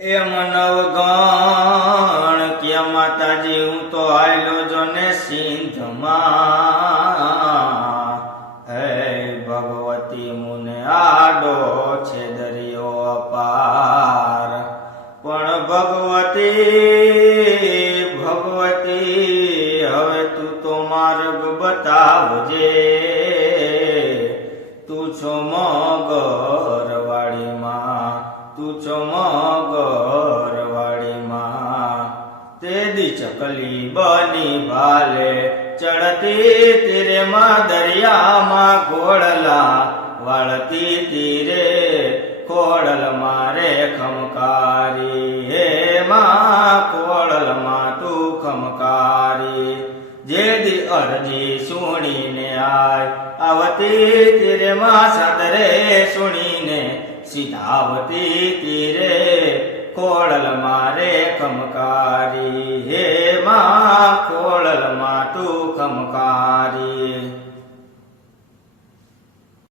એમ નવગણ કે માતાજી હું તો આયલો જો ને સિંધમાં હે ભગવતી મુને આડો છે દરિયો અપાર પણ ભગવતી હવે તું તો માર્ગ બતાવજે તું છો મગરવાડીમાં તું છો મગરવાડીમાં તે દી ચકલી બની ભાલે ચડતી તીરે માં દરિયામાં ઘોડલા વાળતી તીરે ખોડલ મારે ખમકારી હે માં ખોડલ માં તું ખમકારી જે દી અરજી સુણીને આવતી તીરે માં સદરે સુણીને સીધાવતી તીરે ખોડલ મારે ખમકારી હે માં ખોડલ માં તું ખમકારી